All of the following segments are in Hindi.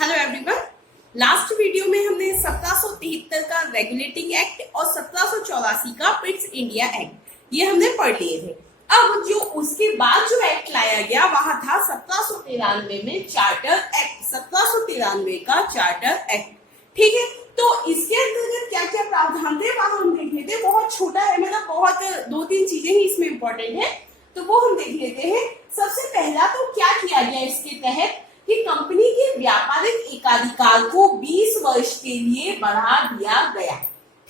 Hello everyone. लास्ट वीडियो में हमने 1773 का रेगुलेटिंग एक्ट और 1784 का पिट्स इंडिया एक्ट ये हमने पढ़ लिए थे। अब जो उसके बाद जो एक्ट लाया गया वहां था 1793 में चार्टर एक्ट, 1793 का चार्टर एक्ट। ठीक है, तो इसके अंतर्गत क्या क्या प्रावधान थे वहां हम देख लेते हैं। बहुत छोटा है, मतलब बहुत दो तीन चीजें ही इसमें इंपॉर्टेंट है, तो वो हम देख लेते हैं। सबसे पहला तो क्या किया गया इसके तहत कि कंपनी के व्यापारिक एकाधिकार को 20 वर्ष के लिए बढ़ा दिया गया।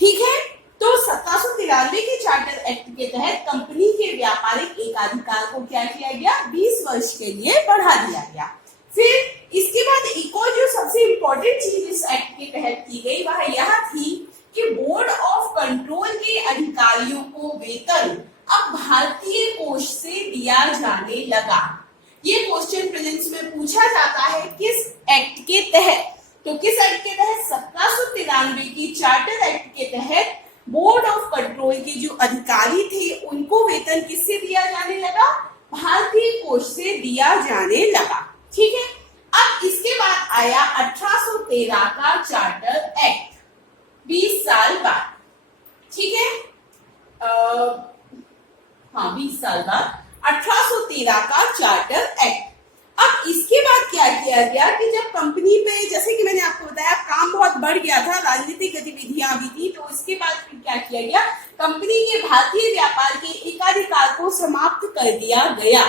ठीक है, तो 1793 के चार्टर एक्ट के तहत कंपनी के व्यापारिक एकाधिकार को क्या किया गया, 20 वर्ष के लिए बढ़ा दिया गया। फिर इसके बाद एक और जो सबसे इंपॉर्टेंट चीज इस एक्ट के तहत की गई वह यह थी कि बोर्ड ऑफ कंट्रोल के अधिकारियों को वेतन अब भारतीय कोष से दिया जाने लगा। ये क्वेश्चन प्रेजेंस में पूछा जाता है किस एक्ट के तहत, तो किस एक्ट के तहत, 1793 की चार्टर एक्ट के तहत बोर्ड ऑफ कंट्रोल के जो अधिकारी थे उनको वेतन किससे दिया जाने लगा, भारतीय कोष से दिया जाने लगा। ठीक है, अब इसके बाद आया 1813 का चार्टर एक्ट 20 साल बाद। ठीक है, 20 साल बाद 1813 का चार्टर एक्ट। अब इसके बाद क्या किया गया कि जब कंपनी पे, जैसे कि मैंने आपको बताया, काम बहुत बढ़ गया था, राजनीतिक गतिविधियां भी थी, तो इसके बाद फिर क्या किया गया, कंपनी के भारतीय व्यापार के एकाधिकार को समाप्त कर दिया गया।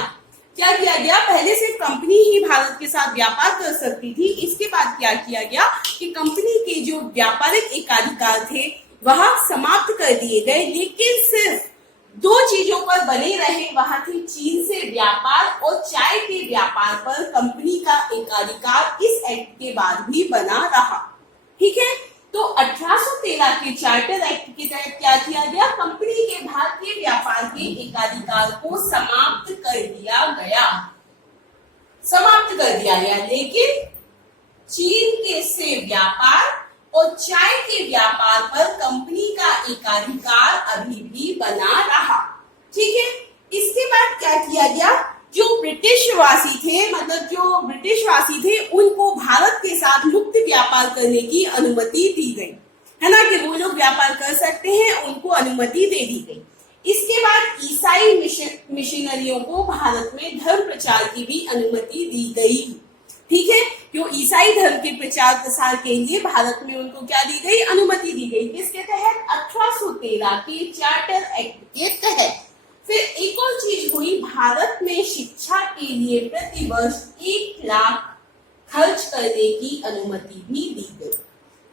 क्या किया गया, पहले सिर्फ कंपनी ही भारत के साथ व्यापार कर सकती थी। इसके बाद क्या किया गया कि कंपनी के जो व्यापारिक एकाधिकार थे वह समाप्त कर दिए गए, लेकिन सिर्फ दो चीजों पर बने रहे, वहां थी चीन से व्यापार और चाय के व्यापार पर कंपनी का एकाधिकार इस एक्ट के बाद भी बना रहा। ठीक है, तो 1813 के चार्टर एक्ट के तहत क्या किया गया, कंपनी के भारतीय व्यापार के एकाधिकार को समाप्त कर दिया गया, लेकिन चीन के से व्यापार और चाय के व्यापार पर कंपनी का एकाधिकार अभी भी बना रहा। ठीक है, इसके बाद क्या किया गया, जो ब्रिटिशवासी थे उनको भारत के साथ मुक्त व्यापार करने की अनुमति दी गई, है ना, कि वो लोग व्यापार कर सकते हैं, उनको अनुमति दे दी गई। इसके बाद ईसाई मिशनरियों को भारत में धर्म प्रचार की भी अनुमति दी गई। ठीक है, जो ईसाई धर्म के प्रचार प्रसार के लिए भारत में उनको क्या दी गई, अनुमति दी गई। किसके तहत, 1813 के चार्टर एक्ट के तहत। फिर एक और चीज हुई, भारत में शिक्षा के लिए प्रतिवर्ष 1 लाख खर्च करने की अनुमति भी दी गई।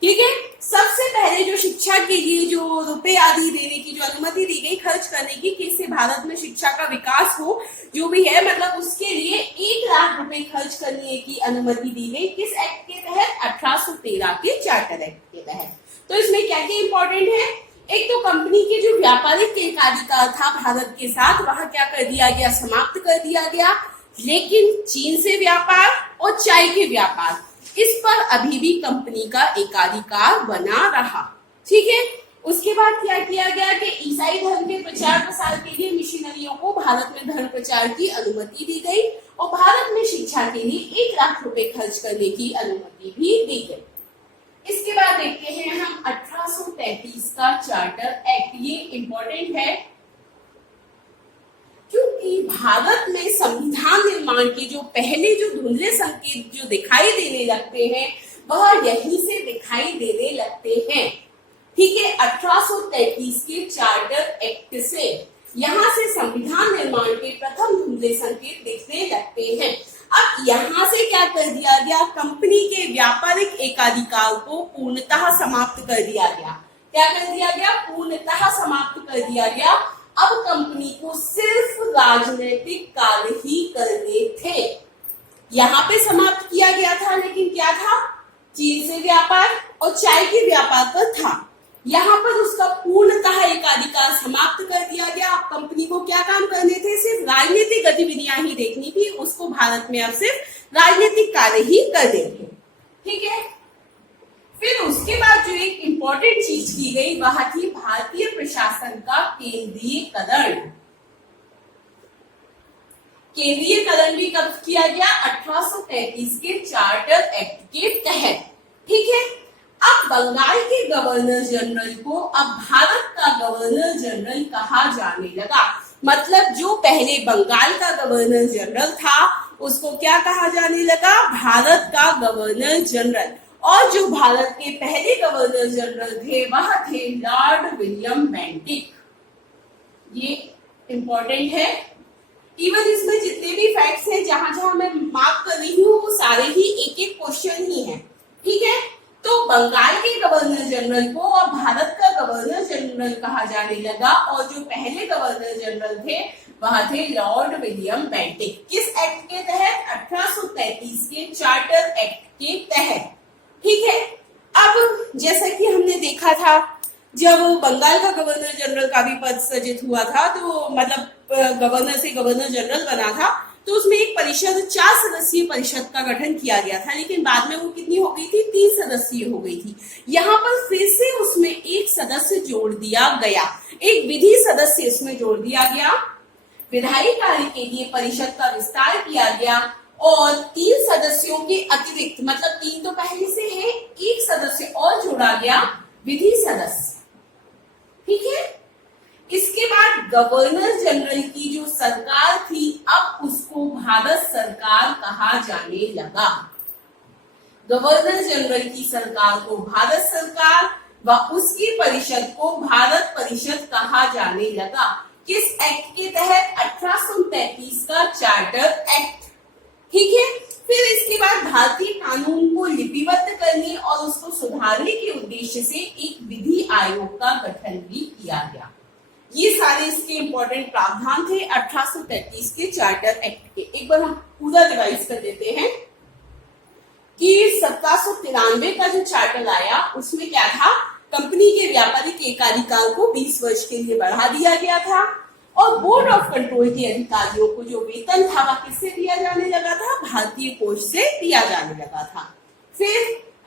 ठीक है, सबसे पहले जो शिक्षा के लिए जो रुपए आदि देने की जो अनुमति दी गई खर्च करने की, कि इससे भारत में शिक्षा का विकास हो, जो भी है, मतलब उसके लिए 1 लाख रुपए खर्च करने की अनुमति दी गई। किस एक्ट के तहत, 1813 के चार्टर एक्ट के तहत। तो इसमें क्या क्या इंपॉर्टेंट है, एक तो कंपनी के जो व्यापारिक एकाधिकार था भारत के साथ वह क्या कर दिया गया, समाप्त कर दिया गया, लेकिन चीन से व्यापार और चाय के व्यापार इस पर अभी भी कंपनी का एकाधिकार बना रहा। ठीक है, उसके बाद क्या किया गया कि ईसाई धर्म के प्रचार प्रसार के लिए मिशनरियों को भारत में धर्म प्रचार की अनुमति दी गई और भारत में शिक्षा के लिए 1 लाख रुपए खर्च करने की अनुमति भी दी गई। इसके बाद देखते हैं हम 1833 का चार्टर एक्ट। ये इंपॉर्टेंट है क्योंकि भारत में संविधान निर्माण के जो पहले जो धुंधले संकेत जो दिखाई देने लगते हैं वह यहीं से दिखाई देने लगते हैं। ठीक है, 1833 के चार्टर एक्ट से यहाँ से संविधान निर्माण के प्रथम धुंधले संकेत दिखने लगते हैं। अब यहाँ से क्या कर दिया गया, कंपनी के व्यापारिक एकाधिकार को पूर्णतः समाप्त कर दिया गया। क्या कर दिया गया, पूर्णतः समाप्त कर दिया गया। अब कंपनी को सिर्फ राजनीतिक कार्य ही करने थे। यहाँ पे समाप्त किया गया था, लेकिन क्या था, चीन से व्यापार और चाय के व्यापार पर था। यहाँ पर उसका पूर्णतः एकाधिकार समाप्त कर दिया गया। अब कंपनी को क्या काम करने थे, सिर्फ राजनीतिक गतिविधियां ही देखनी थी, उसको भारत में अब सिर्फ राजनीतिक कार्य ही करने थे। ठीक है, फिर उसके बाद जो एक इम्पोर्टेंट चीज की गई वह थी भारतीय प्रशासन का केंद्रीयकरण। केंद्रीयकरण भी कब किया गया, 1833 के चार्टर एक्ट के तहत, ठीक है। अब बंगाल के गवर्नर जनरल को अब भारत का गवर्नर जनरल कहा जाने लगा। मतलब जो पहले बंगाल का गवर्नर जनरल था उसको क्या कहा जाने लगा? भारत का गवर्नर जनरल। और जो भारत के पहले गवर्नर जनरल थे वह थे लॉर्ड विलियम बेंटिक। ये इंपॉर्टेंट है। इवन इसमें जितने भी फैक्ट्स हैं जहां जहां मैं मार्क कर रही हूँ वो सारे ही एक एक क्वेश्चन ही हैं, ठीक है। तो बंगाल के गवर्नर जनरल को अब भारत का गवर्नर जनरल कहा जाने लगा और जो पहले गवर्नर जनरल थे वह थे लॉर्ड विलियम बेंटिक। किस एक्ट के तहत? 1833 के चार्टर एक्ट के तहत, ठीक है। अब जैसा कि हमने देखा था जब बंगाल का गवर्नर जनरल का भी पद सृजित हुआ था तो मतलब गवर्नर से गवर्नर जनरल बना था तो उसमें एक परिषद 4 सदस्यीय परिषद का गठन किया गया था, लेकिन बाद में वो कितनी हो गई थी? 3 सदस्यीय हो गई थी। यहाँ पर फिर से उसमें एक सदस्य जोड़ दिया गया, एक विधि सदस्य इसमें जोड़ दिया गया। विधायी कार्य के लिए परिषद का विस्तार किया गया और 3 सदस्यों के अतिरिक्त, मतलब 3 तो पहले से है, एक सदस्य और जोड़ा गया, विधि सदस्य, ठीक है। इसके बाद गवर्नर जनरल की जो सरकार थी अब उसको भारत सरकार कहा जाने लगा। गवर्नर जनरल की सरकार को भारत सरकार व उसकी परिषद को भारत परिषद कहा जाने लगा। किस एक्ट के तहत? 1833 का चार्टर एक्ट, ठीक है। फिर इसके बाद भारतीय कानून को लिपिबद्ध करने और उसको सुधारने के उद्देश्य से एक विधि आयोग का गठन भी किया गया। ये सारे इसके इंपॉर्टेंट प्रावधान थे 1833 के चार्टर एक्ट के। एक बार हम पूरा रिवाइज कर देते हैं कि 1793 का जो चार्टर आया उसमें क्या था? कंपनी के व्यापारिक एकाधिकार को 20 वर्ष के लिए बढ़ा दिया गया था और बोर्ड ऑफ कंट्रोल के अधिकारियों को जो वेतन था वह किससे दिया जाने लगा था? भारतीय कोष से दिया जाने लगा था। फिर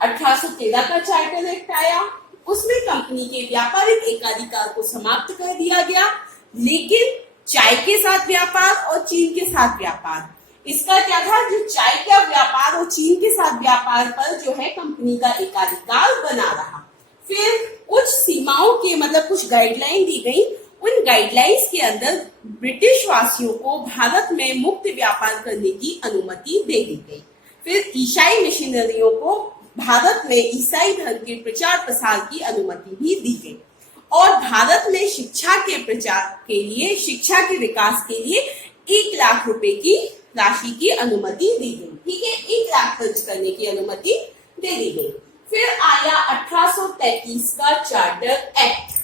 1813 का चार्टर एक्ट आया, उसमें कंपनी के व्यापारिक एकाधिकार को समाप्त कर दिया गया, लेकिन चाय के साथ व्यापार और चीन के साथ व्यापार, इसका क्या था? जो चाय का व्यापार और चीन के साथ व्यापार पर जो है कंपनी का एकाधिकार बना रहा। फिर कुछ सीमाओं के मतलब कुछ गाइडलाइन दी गई, उन गाइडलाइंस के अंदर ब्रिटिश वासियों को भारत में मुक्त व्यापार करने की अनुमति दे दी गई। फिर ईसाई मिशनरियों को भारत में ईसाई धर्म के प्रचार प्रसार की अनुमति भी दी गई और भारत में शिक्षा के प्रचार के लिए, शिक्षा के विकास के लिए 1 लाख रुपए की राशि की अनुमति दी गई, ठीक है। 1 लाख खर्च करने की अनुमति दे दी गई। फिर आया 1833 का चार्टर एक्ट।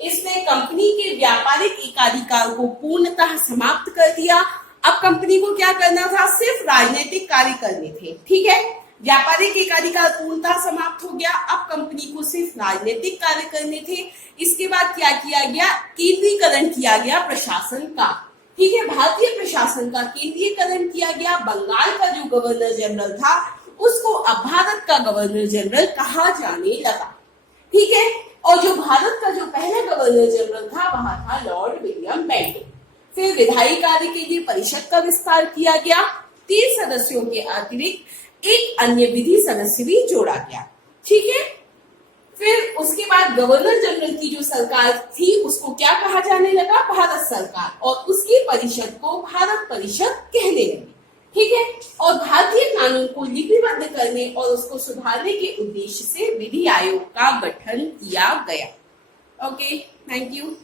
इसने कंपनी के व्यापारिक एकाधिकार को पूर्णतः समाप्त कर दिया। अब कंपनी को क्या करना था? सिर्फ राजनीतिक कार्य करने थे, ठीक है। व्यापारिक एकाधिकार पूर्णतः समाप्त हो गया, अब कंपनी को सिर्फ राजनीतिक कार्य करने थे। इसके बाद क्या किया गया? केंद्रीकरण किया गया प्रशासन का, ठीक है। भारतीय प्रशासन का केंद्रीकरण किया गया। बंगाल का जो गवर्नर जनरल था उसको अब भारत का गवर्नर जनरल कहा जाने लगा, ठीक है। और जो भारत का जो पहला गवर्नर जनरल था वह था लॉर्ड विलियम बेंटिक। फिर विधायी कार्य के लिए परिषद का विस्तार किया गया, 3 सदस्यों के अतिरिक्त एक अन्य विधि सदस्य भी जोड़ा गया, ठीक है। फिर उसके बाद गवर्नर जनरल की जो सरकार थी उसको क्या कहा जाने लगा? भारत सरकार, और उसकी परिषद को भारत परिषद कहने लगे, ठीक है। और भारतीय कानून को लिपिबद्ध करने और उसको सुधारने के उद्देश्य से विधि आयोग का गठन किया गया। Okay, thank you.